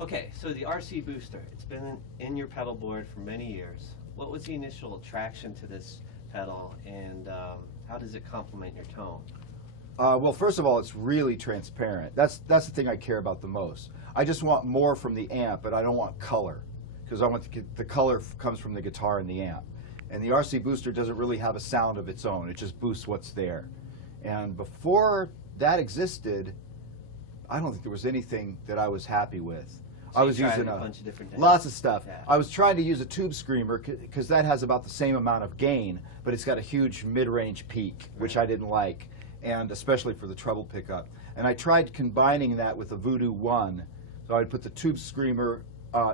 Okay, so the RC booster, it's been in your pedal board for many years. What was the initial attraction to this pedal, and how does it complement your tone? Well, first of all, it's really transparent. That's the thing I care about the most. I just want more from the amp, but I don't want color, because I want the color comes from the guitar and the amp. And the RC booster doesn't really have a sound of its own. It just boosts what's there. And before that existed, I don't think there was anything that I was happy with. So I was tried using a bunch of different things. lots of stuff. Yeah. I was trying to use a tube screamer because that has about the same amount of gain, but it's got a huge mid-range peak, which I didn't like, and especially for the treble pickup. And I tried combining that with the Voodoo 1. So I'd put the tube screamer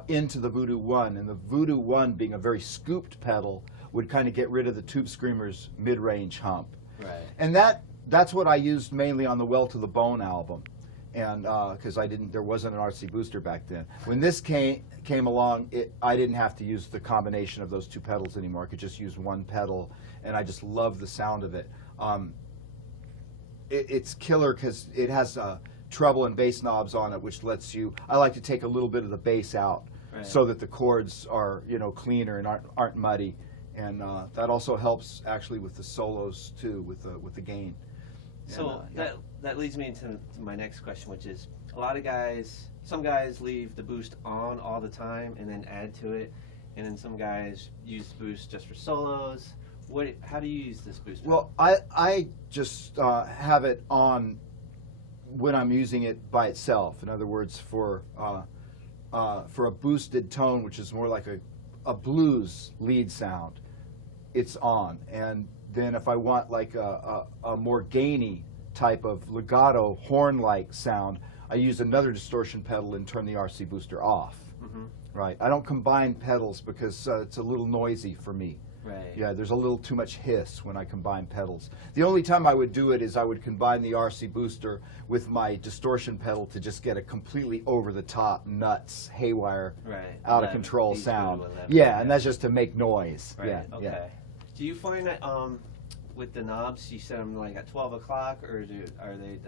into the Voodoo 1, and the Voodoo 1, being a very scooped pedal, would kind of get rid of the tube screamer's mid-range hump. Right. And that's what I used mainly on the Well to the Bone album. And because there wasn't an RC booster back then. When this came along, I didn't have to use the combination of those two pedals anymore. I could just use one pedal, and I just love the sound of it. It's killer because it has treble and bass knobs on it, which lets you. I like to take a little bit of the bass out, right, so that the chords are cleaner and aren't muddy, and that also helps actually with the solos too, with the gain. So that leads me into my next question, which is a lot of guys, some guys leave the boost on all the time and then add to it, and then some guys use the boost just for solos. How do you use this boost? Well, I just have it on when I'm using it by itself. In other words, for a boosted tone, which is more like a blues lead sound, it's on. And then if I want like a more gainy type of legato horn-like sound, I use another distortion pedal and turn the RC booster off. Mm-hmm. Right. I don't combine pedals because it's a little noisy for me. Right. Yeah, there's a little too much hiss when I combine pedals. The only time I would do it is I would combine the RC booster with my distortion pedal to just get a completely over-the-top, nuts, haywire, out of control sound. Yeah, and that's just to make noise. Right. Yeah. Okay. Yeah. Do you find that with the knobs, you set them like at 12 o'clock, or are they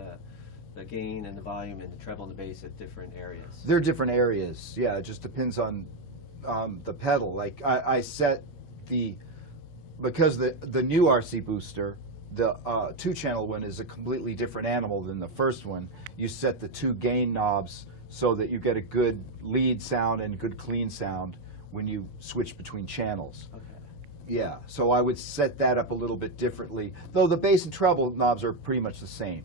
the gain and the volume and the treble and the bass at different areas? They're different areas. Yeah, it just depends on the pedal. Like I set because the new RC booster, the 2-channel one, is a completely different animal than the first one. You set the 2 gain knobs so that you get a good lead sound and good clean sound when you switch between channels. Okay. Yeah, so I would set that up a little bit differently, though the bass and treble knobs are pretty much the same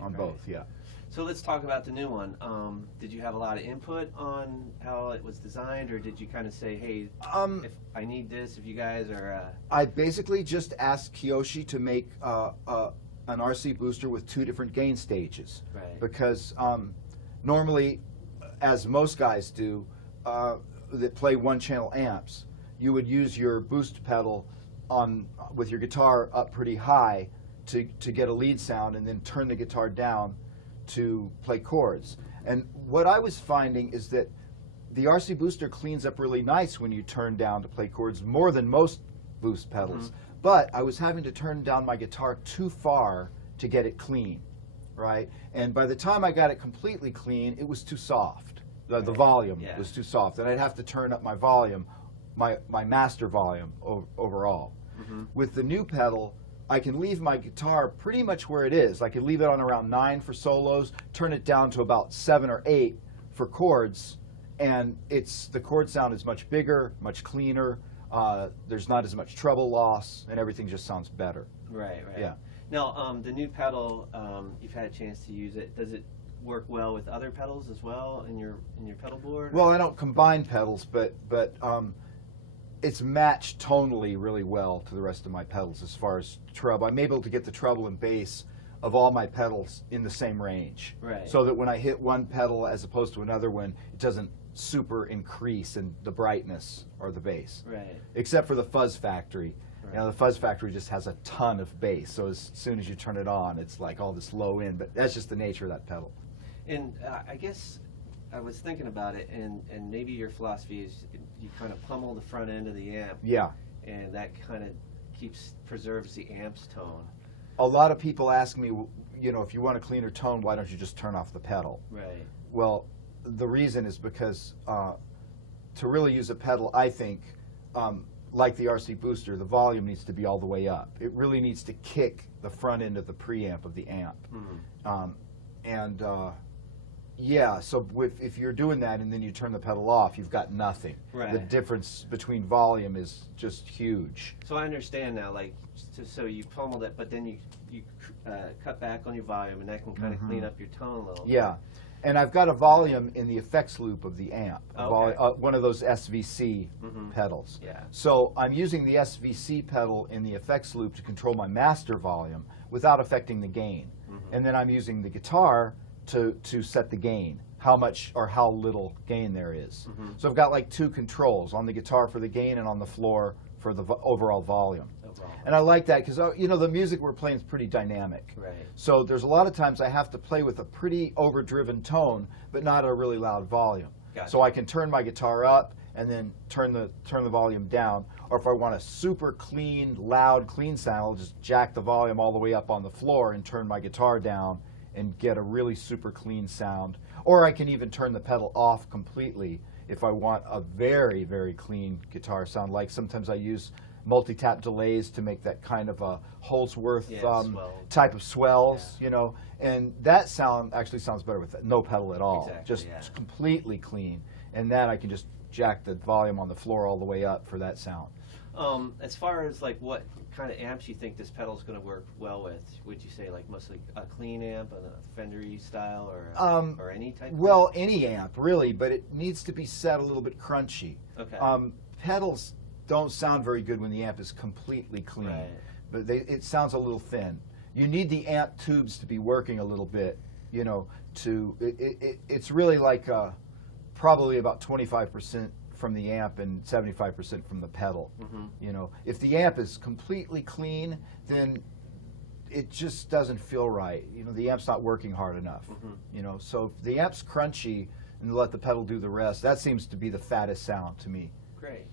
on both. Yeah. So let's talk about the new one. Did you have a lot of input on how it was designed, or did you kind of say, hey, if I need this, if you guys are... I basically just asked Kiyoshi to make an RC booster with 2 different gain stages. Right. Because normally, as most guys do, that play 1-channel amps, you would use your boost pedal with your guitar up pretty high to get a lead sound, and then turn the guitar down to play chords. And what I was finding is that the RC booster cleans up really nice when you turn down to play chords, more than most boost pedals. Mm-hmm. But I was having to turn down my guitar too far to get it clean, right? And by the time I got it completely clean, it was too soft. The volume was too soft, and I'd have to turn up my volume, my master volume overall. Mm-hmm. With the new pedal, I can leave my guitar pretty much where it is. I can leave it on around 9 for solos, turn it down to about 7 or 8 for chords, and the chord sound is much bigger, much cleaner. There's not as much treble loss, and everything just sounds better. Right. Yeah. Now, the new pedal, you've had a chance to use it. Does it work well with other pedals as well in your pedal board? Well, I don't combine pedals, but it's matched tonally really well to the rest of my pedals as far as treble. I'm able to get the treble and bass of all my pedals in the same range. Right. So that when I hit one pedal as opposed to another one, it doesn't super increase in the brightness or the bass. Right. Except for the Fuzz Factory. Right. You know, the Fuzz Factory just has a ton of bass, so as soon as you turn it on, it's like all this low end, but that's just the nature of that pedal. And I guess I was thinking about it, and maybe your philosophy is you kind of pummel the front end of the amp. Yeah. And that kind of preserves the amp's tone. A lot of people ask me, if you want a cleaner tone, why don't you just turn off the pedal? Right. Well, the reason is because to really use a pedal, I think, like the RC booster, the volume needs to be all the way up. It really needs to kick the front end of the preamp of the amp. Yeah, so if you're doing that and then you turn the pedal off, you've got nothing. Right. The difference between volume is just huge. So I understand now, like, so you pummeled it, but then you cut back on your volume, and that can kind of clean up your tone a little. Yeah, and I've got a volume in the effects loop of the amp, Okay. one of those SVC pedals. Yeah. So I'm using the SVC pedal in the effects loop to control my master volume without affecting the gain. And then I'm using the guitar to set the gain, how much or how little gain there is. So I've got like two controls, on the guitar for the gain and on the floor for the overall volume. And I like that because, you know, the music we're playing is pretty dynamic. Right. So there's a lot of times I have to play with a pretty overdriven tone, but not a really loud volume. Gotcha. So I can turn my guitar up and then turn the volume down. Or if I want a super clean, loud, clean sound, I'll just jack the volume all the way up on the floor and turn my guitar down and get a really super clean sound. Or I can even turn the pedal off completely if I want a very, very clean guitar sound. Like sometimes I use multi-tap delays to make that kind of a Holdsworth type of swells, you know, and that sound actually sounds better with no pedal at all. Exactly, just completely clean. And that I can just jack the volume on the floor all the way up for that sound. As far as like what kind of amps you think this pedal is going to work well with, would you say like mostly a clean amp, a Fender-y style, or any type? Well, any amp really, but it needs to be set a little bit crunchy. Okay. Pedals don't sound very good when the amp is completely clean, but it sounds a little thin. You need the amp tubes to be working a little bit, you know. It's really like probably about 25% from the amp and 75% from the pedal. You know, if the amp is completely clean, then it just doesn't feel right. You know, the amp's not working hard enough. You know, so if the amp's crunchy and let the pedal do the rest, that seems to be the fattest sound to me. Great.